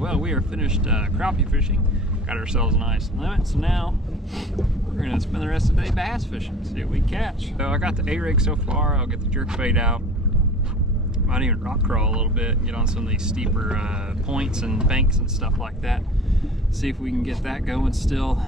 Well, we are finished crappie fishing. Got ourselves a nice limit, so now we're gonna spend the rest of the day bass fishing, see what we catch. So I got the A-rig so far. I'll get the jerk bait out. Might even rock crawl a little bit, get on some of these steeper points and banks and stuff like that. See if we can get that going still.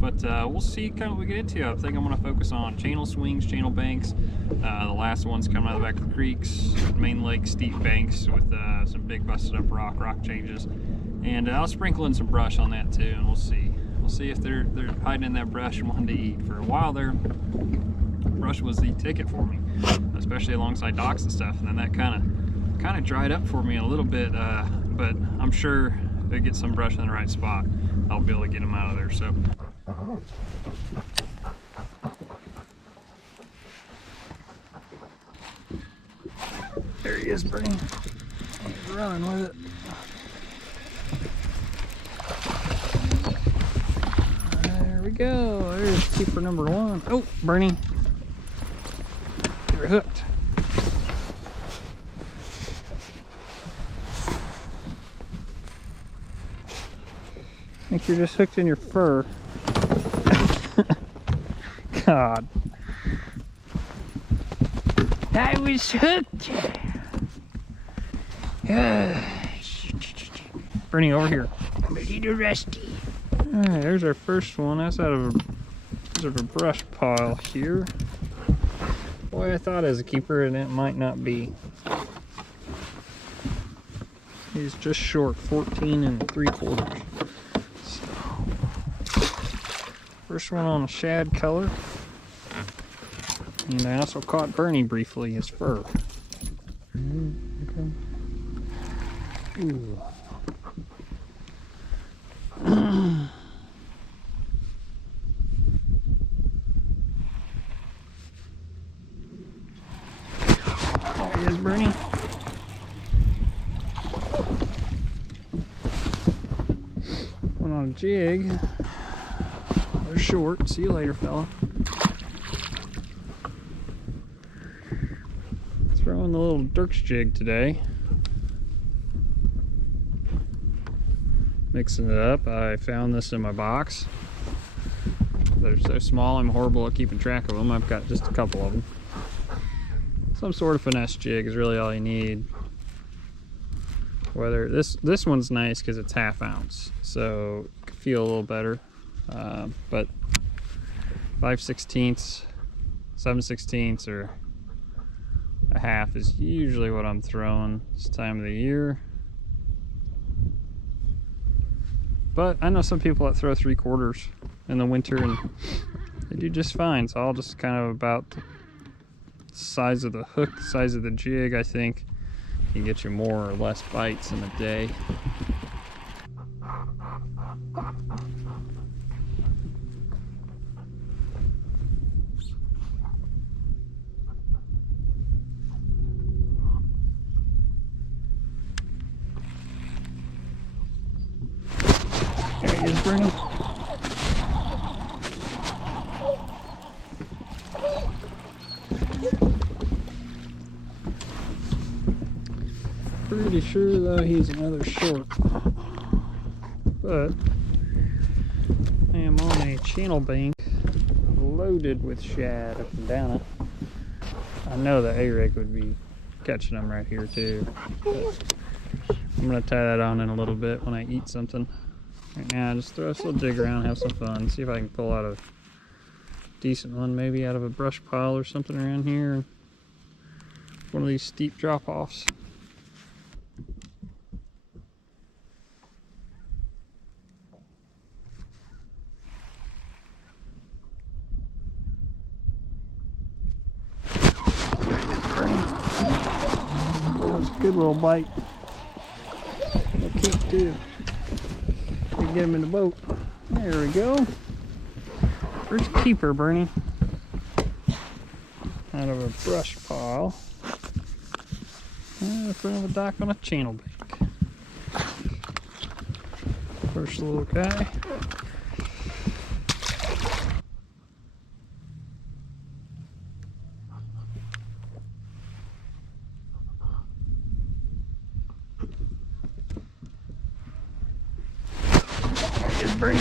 But we'll see kind of what we get into. I think I'm gonna focus on channel swings, channel banks. The last one's coming out of the back of the creeks, main lake steep banks with some big busted up rock changes. And I'll sprinkle in some brush on that too, and we'll see. We'll see if they're hiding in that brush and wanting to eat. For a while there, brush was the ticket for me, especially alongside docks and stuff. And then that kind of dried up for me a little bit, but I'm sure if I get some brush in the right spot, I'll be able to get them out of there. So. There he is, Bernie. He's running with it. There we go. There's keeper number one. Oh, Bernie. You're hooked. I think you're just hooked in your fur. God. I was hooked. Bernie, over here. I'm a little rusty. Alright, there's our first one. That's out of a brush pile here. Boy, I thought as a keeper, and it might not be. He's just short, 14 3/4. So, first one on a shad color. And I also caught Bernie briefly, his fur. Okay. Ooh. There he is, Bernie. One on a jig. They're short. See you later, fella. Throwing the little Dirk's jig today. Mixing it up. I found this in my box. They're so small, I'm horrible at keeping track of them. I've got just a couple of them. Some sort of finesse jig is really all you need. Whether this one's nice because it's 1/2 ounce, so it can feel a little better. But 5/16, 7/16, or a 1/2 is usually what I'm throwing this time of the year. But I know some people that throw 3/4 in the winter and they do just fine. So I'll just kind of about the size of the hook, the size of the jig, I think can get you more or less bites in a day. There he is, Bernie. Pretty sure though he's another short, but I am on a channel bank loaded with shad up and down it. I know the A-rig would be catching them right here too, but I'm gonna tie that on in a little bit when I eat something. Right now, just throw this little jig around, have some fun, see if I can pull out a decent one, maybe out of a brush pile or something around here. One of these steep drop-offs. That was a good little bite. No kick too. Get him in the boat. There we go. First keeper, Bernie. Out of a brush pile. In front of a dock on a channel bank. First little guy. It's burning.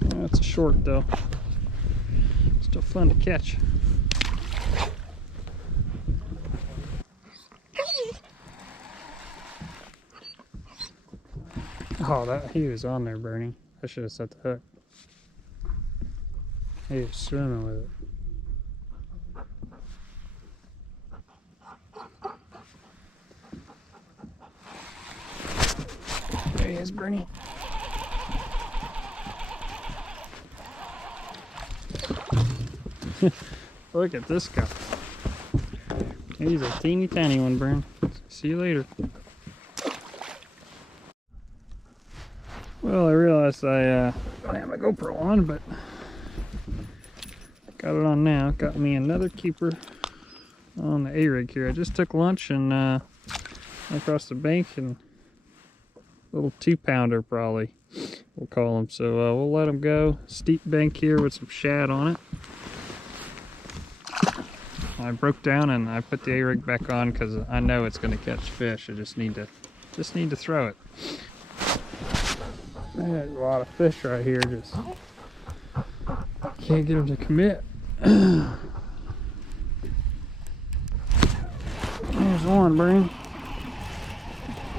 That's a short though. Still fun to catch. Oh, he was on there, Bernie. I should have set the hook. He was swimming with it. There he is, Bernie. Look at this guy. He's a teeny tiny one, Bern. See you later. Well, I realized I don't have my GoPro on, but got it on now. Got me another keeper on the A-rig here. I just took lunch and went across the bank, and a little 2-pounder probably, we'll call him. So we'll let him go. Steep bank here with some shad on it. I broke down and I put the A-rig back on because I know it's going to catch fish. I just need to throw it. There's a lot of fish right here. Just can't get them to commit. There's one, Breen.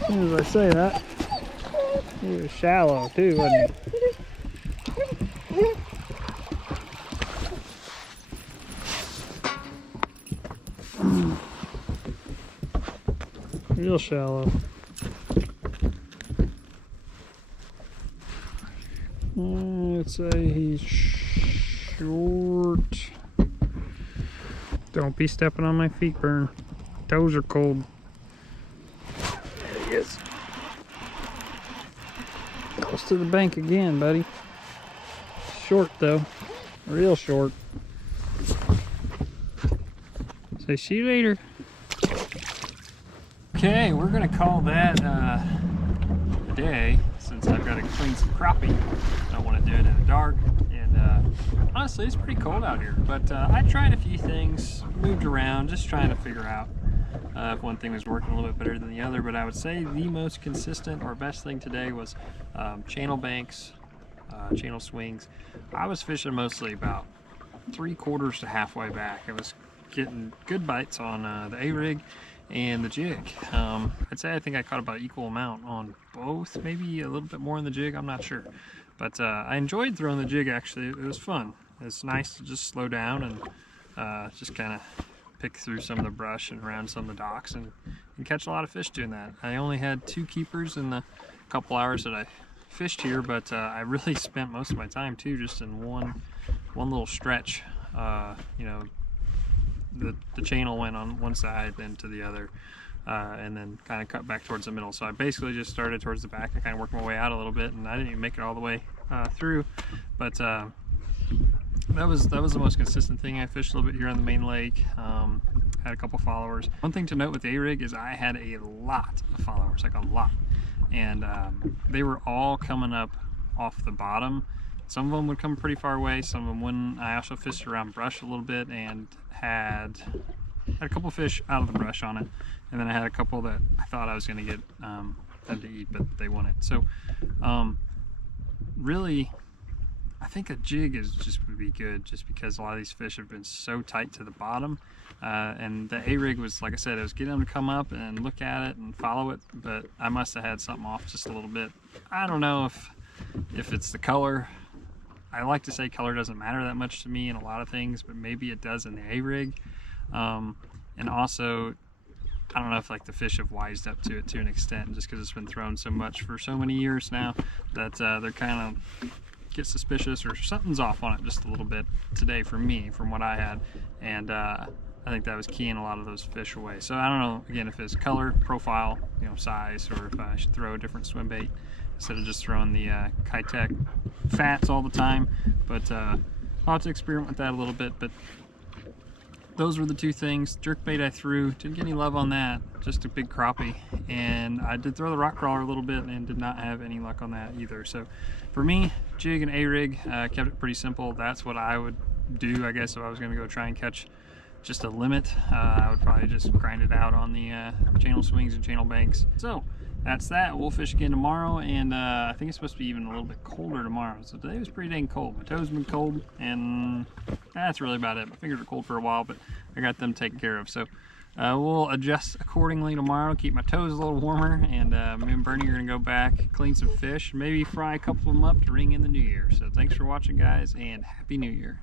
As soon as I say that, he was shallow too, wasn't he? Real shallow. Let's say he's short. Don't be stepping on my feet, Bern. Toes are cold. There he is. Close to the bank again, buddy. Short though. Real short. Say see you later. Okay, we're gonna call that a day, since I've got to clean some crappie. I don't want to do it in the dark, and honestly it's pretty cold out here, but I tried a few things, moved around, just trying to figure out if one thing was working a little bit better than the other. But I would say the most consistent or best thing today was channel banks, channel swings. I was fishing mostly about 3/4 to halfway back. I was getting good bites on the A-rig and the jig. I'd say I think I caught about equal amount on both, maybe a little bit more on the jig, I'm not sure. But I enjoyed throwing the jig, actually. It was fun. It's nice to just slow down and just kind of pick through some of the brush and around some of the docks and catch a lot of fish doing that. I only had 2 keepers in the couple hours that I fished here, but I really spent most of my time too just in one little stretch. You know, the channel went on one side, then to the other, and then kind of cut back towards the middle. So I basically just started towards the back. I kind of worked my way out a little bit, and I didn't even make it all the way through. But that was the most consistent thing. I fished a little bit here on the main lake. Had a couple followers. One thing to note with the A-rig is I had a lot of followers, like a lot, and they were all coming up off the bottom. Some of them would come pretty far away, some of them wouldn't. I also fished around brush a little bit and had a couple fish out of the brush on it, and then I had a couple that I thought I was going to get them to eat, but they wouldn't. So really, I think a jig would be good, just because a lot of these fish have been so tight to the bottom, and the A-rig was, like I said, I was getting them to come up and look at it and follow it, but I must have had something off just a little bit. I don't know if it's the color. I like to say color doesn't matter that much to me in a lot of things, but maybe it does in the A-rig. And also, I don't know if like the fish have wised up to it to an extent, just because it's been thrown so much for so many years now that they're kind of get suspicious, or something's off on it just a little bit today for me, from what I had. And I think that was keying a lot of those fish away. So I don't know, again, if it's color, profile, you know, size, or if I should throw a different swim bait instead of just throwing the Kitech fats all the time. But I'll have to experiment with that a little bit. But those were the 2 things. Jerkbait I threw, didn't get any love on that, just a big crappie. And I did throw the rock crawler a little bit and did not have any luck on that either. So for me, jig and A-rig, kept it pretty simple. That's what I would do, I guess, if I was going to go try and catch just a limit. I would probably just grind it out on the channel swings and channel banks. So that's that. We'll fish again tomorrow, and I think it's supposed to be even a little bit colder tomorrow. So today was pretty dang cold. My toes have been cold, and that's really about it. My fingers were cold for a while, but I got them taken care of. So we'll adjust accordingly tomorrow, keep my toes a little warmer, and me and Bernie are going to go back, clean some fish, maybe fry a couple of them up to ring in the new year. So thanks for watching, guys, and Happy New Year.